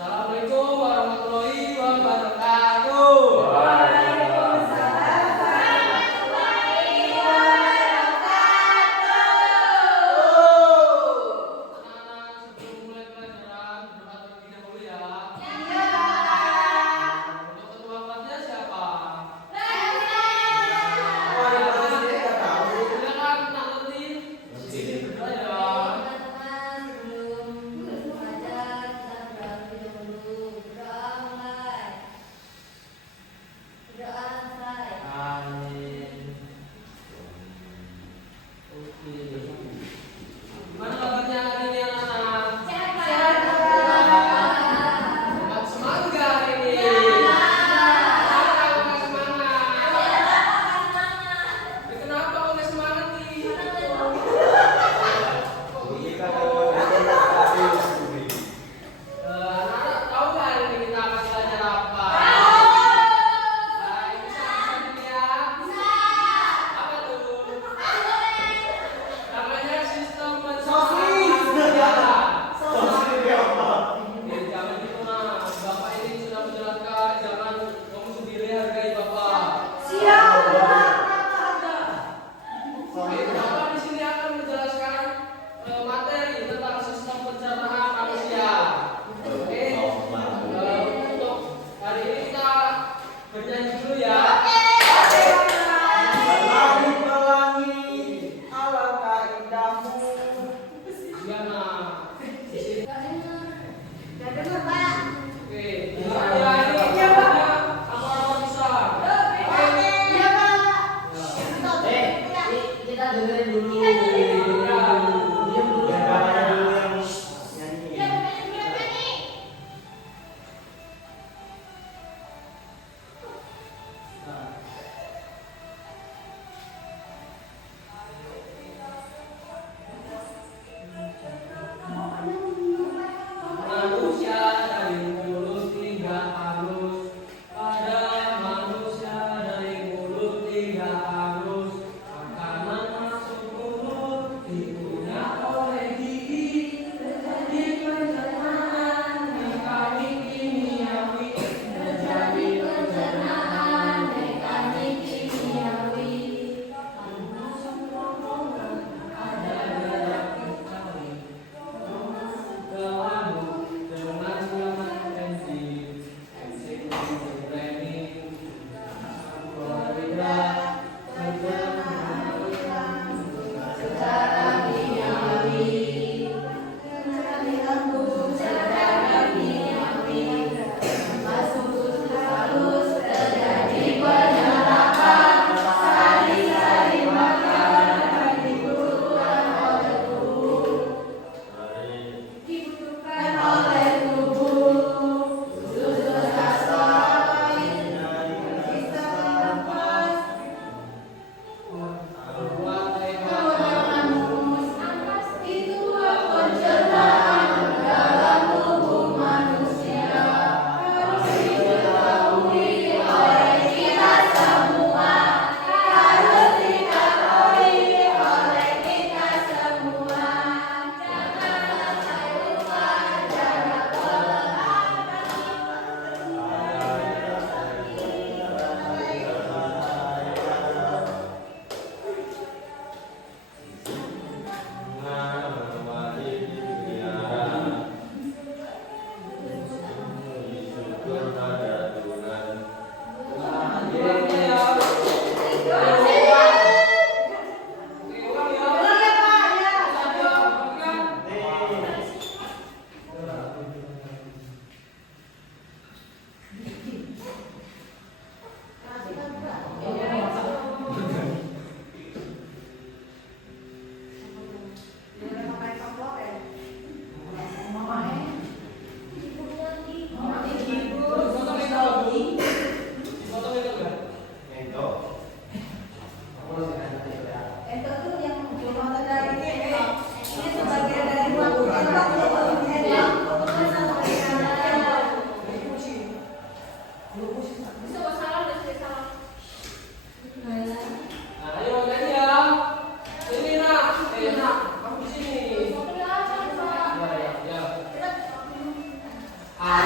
Assalamualaikum warahmatullahi wabarakatuh. Waalaikumsalam warahmatullahi wabarakatuh. Anak-anak, sebelum mulai pelajaran, berdoa terlebih dahulu ya. Iya, Pak. Untuk ketua kelasnya siapa? Silakan Nak Latif. Berdoa ya. Teman-teman, sebelum belajar kita berdoa terlebih dahulu. Nah,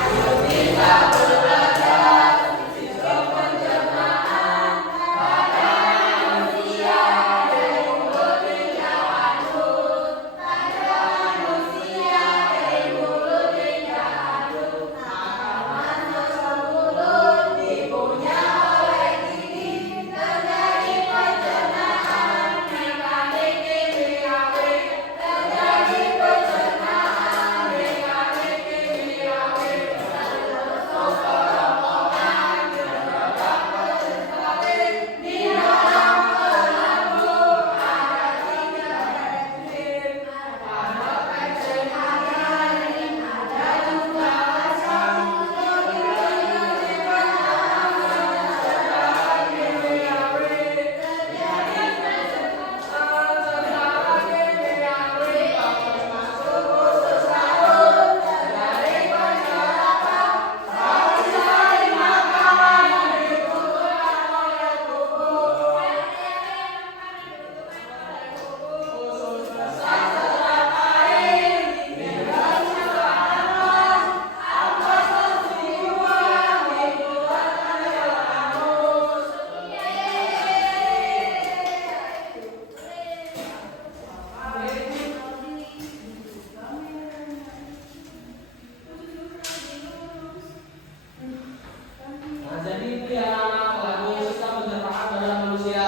jadi itu ya lagu sistem pencernaan pada manusia.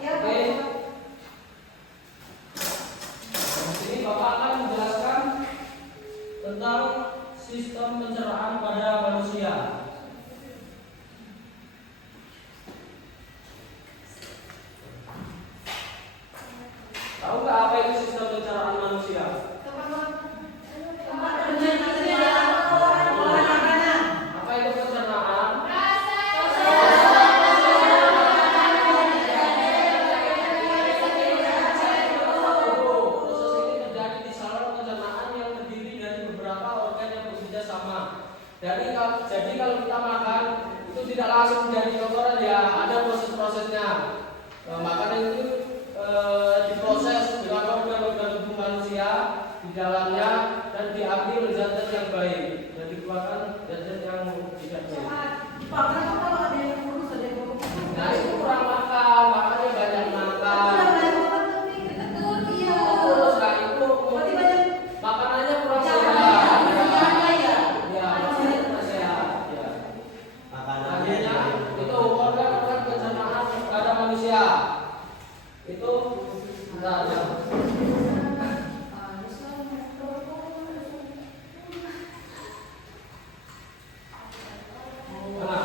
Oke. Nah, di sini Bapak akan menjelaskan tentang sistem pencernaan pada manusia. Tahu nggak apa itu sistem pencernaan manusia? Apa itu pencernaan? Proses ini terjadi di saluran pencernaan yang terdiri dari beberapa organ yang bekerja sama. Jadi kalau kita makan itu tidak langsung menjadi kotoran ya, ada proses-prosesnya. Makanan itu diproses dengan organ-organ tubuh manusia di dalamnya dan diambil zat-zat yang baik dan dikeluarkan zat-zat yang tidak baik. Nah itu kurang makan, makanya banyak makan. Terus nah itu makanannya kurang sehat. Ya, makanannya kurang sehat. Ya. Akhirnya itu organ-organ pencernaan pada manusia itu nah, ya. Nah,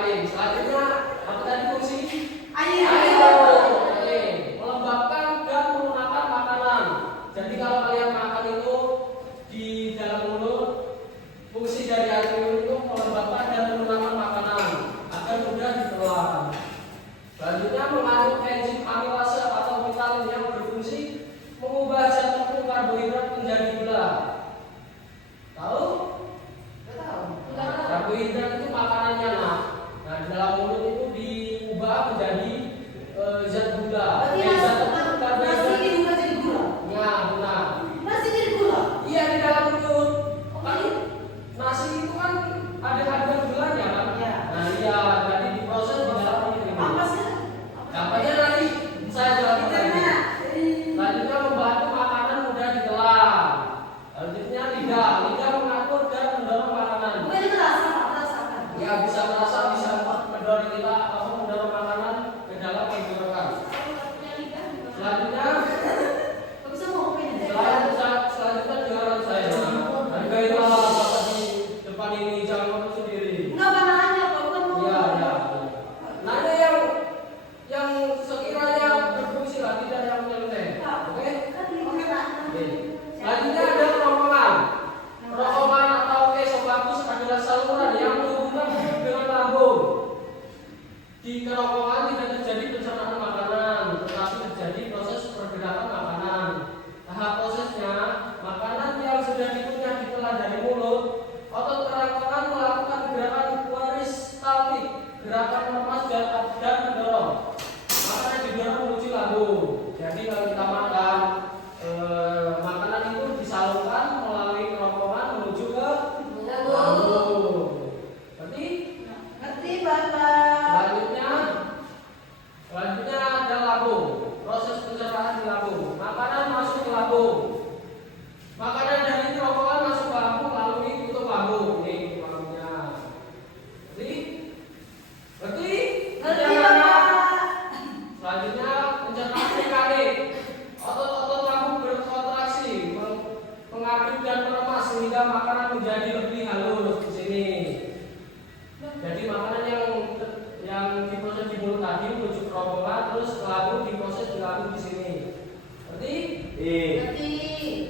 lain. Selanjutnya apa tadi fungsi? Air. Oke, melembabkan dan melunakan makanan. Jadi kalau kalian makan itu di dalam mulut, fungsi dari air minum itu melembabkan dan melunakan makanan agar mudah ditelan. Selanjutnya mengandung enzim amilase atau vitamin yang berfungsi mengubah zat tepung karbohidrat menjadi gula. Tahu? Karbohidrat itu makanannya nah. Nah di dalam mulut itu diubah menjadi zat gula. Zat tepung karbohidrat. Ya benar. Iya di dalam mulut. Kan nasi itu kan ada kandungan gulanya kan? Nah iya jadi diproses di dalam mulut ini. Dampaknya nanti saya jelaskan lagi. Selanjutnya membantu makanan mudah ditelan. Selanjutnya lidah mengatur dan mendorong makanan. Ya bisa merasa, bisa mendorong kita atau mendorong makanan ke dalam tenggorokan. Selanjutnya selanjutnya jualan saya. Hargailah bapak di depan ini, jangan ngomong sendiri. Iya. Nanya yang sekiranya berfungsi lah, tidak yang nyeleneh. Oke? Selanjutnya ada kerongkongan. Kerongkongan atau esofagus adalah saluran yang menghubungkan mulut dengan lambung. Di kerongkongan tidak terjadi pencernaan makanan, tetapi terjadi proses pergerakan makanan. Tahap prosesnya, makanan yang sudah dikunyah ditelan dari mulut, otot kerongkongan melakukan gerakan peristaltik, gerakan meremas dan mendorong. Makanan didorong menuju lambung. Jadi kalau kita makan, makanan itu disalurkan melalui kerongkongan menuju ke lambung. Berarti selanjutnya ada lambung. Proses pencernaan di lambung. Makanan masuk ke lambung. Makanan dari kerongkongan masuk ke lambung lalu ditutup lambung. Ini lambungnya. Berarti selanjutnya pencernaan mekanik. Otot-otot lambung berkontraksi, mengaduk dan meremas sehingga makanan menjadi lebih halus di sini. Jadi makanan yang diproses di mulut tadi menuju kerongkongan, terus ke lambung diproses di lambung di sini. Berarti?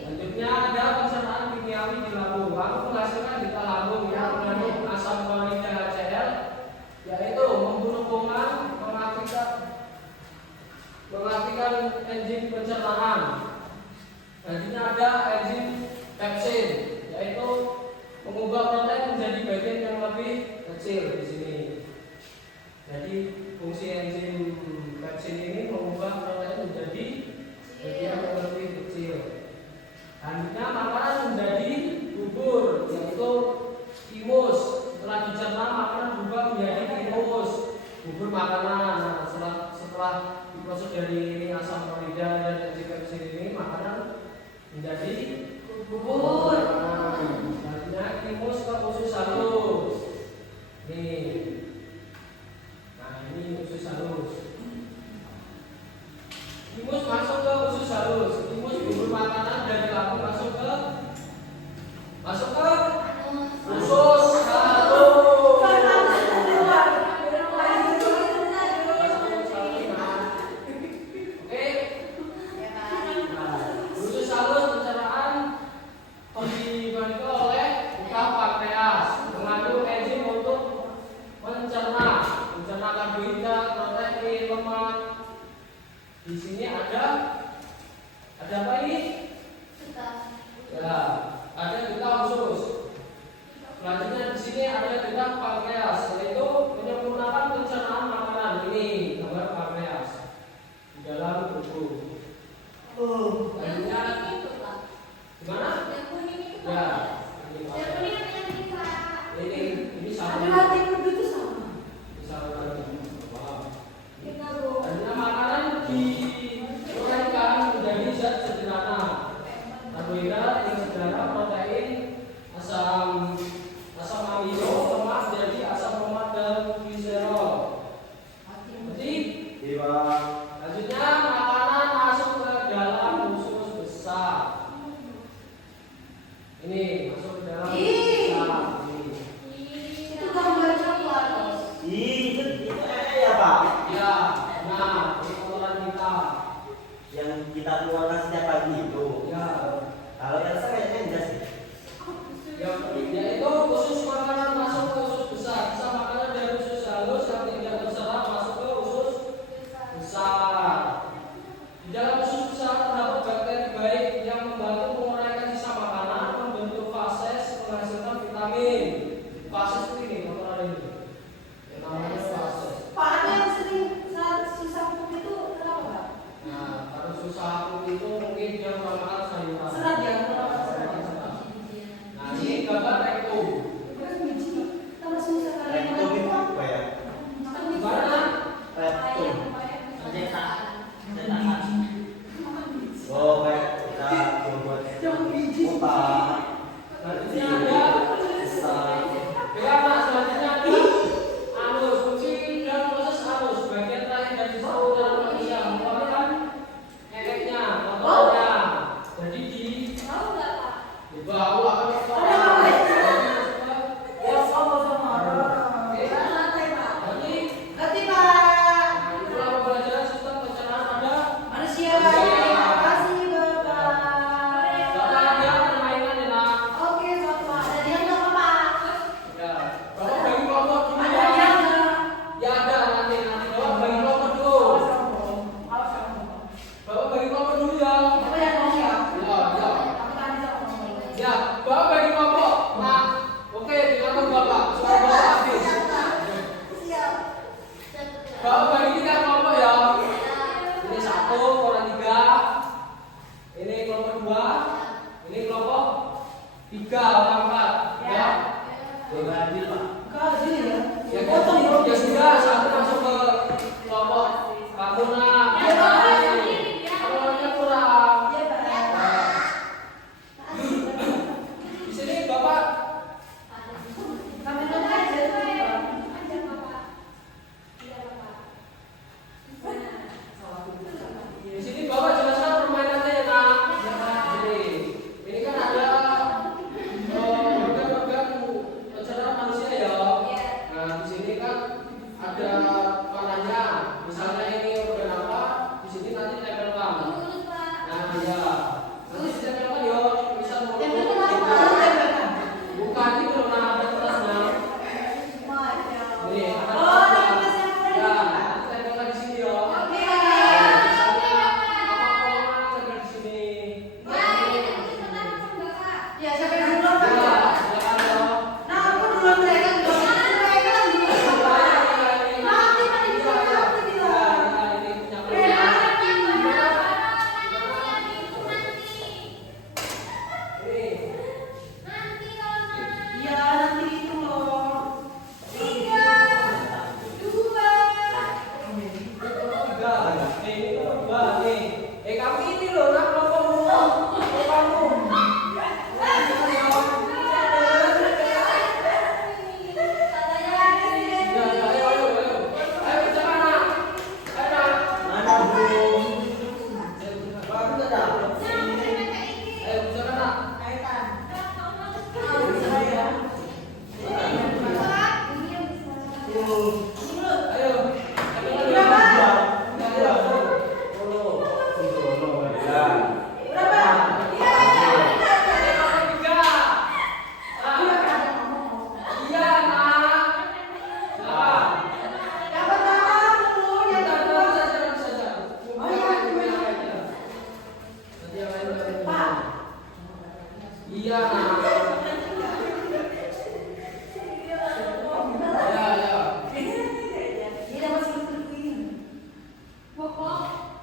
Selanjutnya ada pencernaan kimiawi di lambung. Lambung menghasilkan geta lambung yang mengandung asam klorida HCl, yaitu membunuh kuman, mengaktifkan enzim pencernaan. Selanjutnya ada enzim pepsin, yaitu mengubah protein menjadi bagian yang lebih kecil di sini. Jadi fungsi enzim pepsin ini mengubah protein menjadi bagian yang lebih kecil. Selanjutnya makanan menjadi bubur, yaitu imus. Setelah dicerna makanan berubah menjadi imus, bubur makanan. Nah, setelah diproses dari asam klorida dan enzim pepsin ini, makanan menjadi bubur. Selanjutnya imus ke usus halus. Ini usus halus. Imus masuk ke usus halus. Imus bubur makanan dari lambung masuk ke usus halus. Usus halus pencernaan dibantu oleh buka pankreas, mengandung enzim untuk mencerna karbohidrat, protein, lemak. Di sini ada apa ini? Ya, ada getah usus. Selanjutnya di sini ada getah pankreas, yaitu menyempurnakan pencernaan makanan. Ini gambar pankreas di dalam tubuh. Selanjutnya gimana? Ya, ini sama. Karena makanan diuraikan menjadi zat sederhana, karbohidrat yang sederhana, protein, asam amino, lemak jadi asam lemak dan gliserol. Jadi, selanjutnya makanan masuk ke dalam usus besar. Ini masuk ke dalam. kan ada warnanya. Misalnya ini organ apa, di sini nanti ditempelkan. Nah, ya. Nanti ditempelkan yo, bisa mau bukan itu loh, nah ada kertasnya. Nih, ada kertasnya. Ya, nanti tempelkan di sini yo. Misalnya apa tempel di sini. Ya, siapa yang duluan, Pak? Ya, silakan yo. Nah, aku duluan mereka duluan. Mereka kan duluan. Nanti pada duluan aku bilang. Iya, nanti itu loh. 3, 2. Kamu ini loh, nak kamu.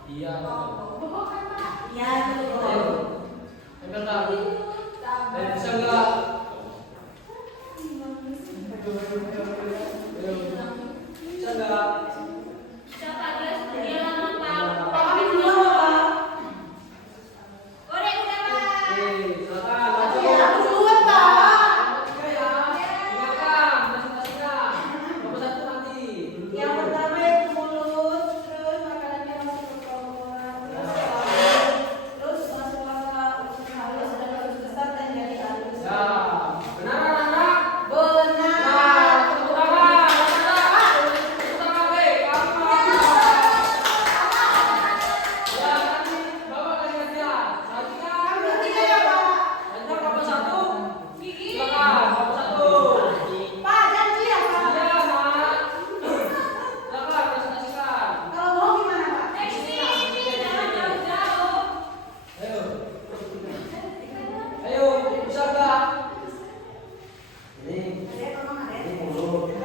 Iya, nak. Iya. Tempel tak? Bisa enggak? Bisa enggak? Yang pertama itu mulut, terus makanannya masuk ke kerongkongan, terus masuk ke usus halus, ada usus besar dan jadi halus. Ya, benar anak? Benar. Tepuk tangan, tepuk tangan, weh, kamu. Ya, nanti bawa lagi aja. Nanti kan, Ambil 3 ya, Pak. nanti kamu satu. Silakan, kamu satu. Pak, janji ya, Pak. Iya, nak. Silakan, presentasikan. Kalau mau gimana, Pak? Ayo. Ayo, bisa enggak? Ada memang ada.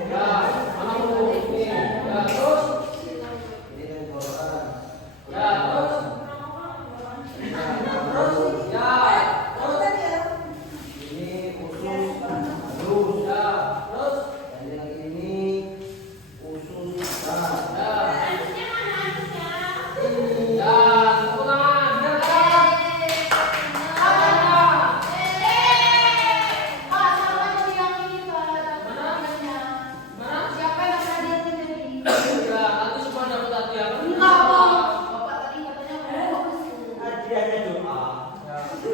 Ya, mana dulu? Nih, ya, terus. Ya, terus. Terus, ya, terus. Ya, terus. Ya, tepuk tangan. Biar kan. Pak, sama yang ini, Pak. Mana? Mana? Siapa yang pernah dia sendiri? Ya, nanti semua dapat hadiah. Enggak, Pak. Bapak tadi katanya mau. Ya, oke.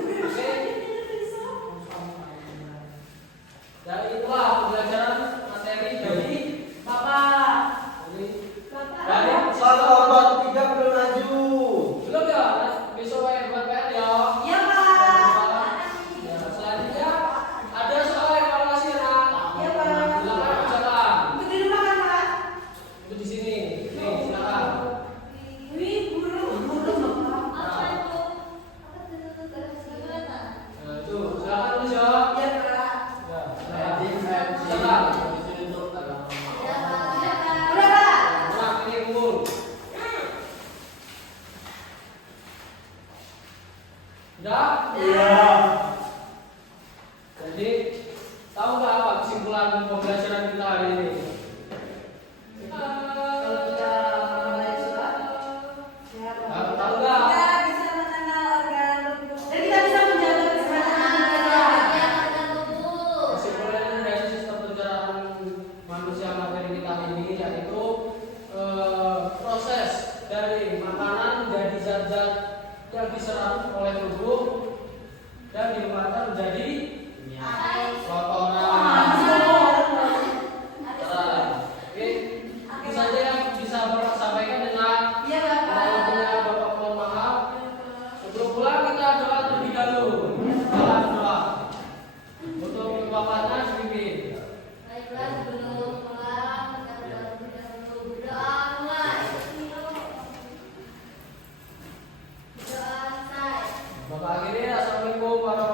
Ya, itulah pembelajaran materi dari Bapak. dari belum ya, besok buat PR ya. Iya, Pak. Ya, selanjutnya ada soal evaluasi ya. Iya, Pak. Silakan kerjakan. Itu di rumah kan, Pak? Itu di sini. Nih, silakan. Wih, burung, Bapak. Nah, itu silakan tulis ya. Iya, Pak. Ya, silakan. Udah, Pak. Nah, ini kumpul. Udah? Jadi, tahu nggak apa kesimpulan pembelajaran kita hari ini? Kalau kita mulai surat, ya, Pak. Tahu nggak? Kita bisa mengenal organ tubuh. Dan kita bisa menjaga kesehatan kita. Kesimpulan dari sistem pencernaan manusia materi kita ini yaitu proses dari makanan menjadi zat-zat yang diserap oleh tubuh dan dikeluarkan menjadi kotoran. Oke, Bapak akhirnya assalamualaikum warahmatullahi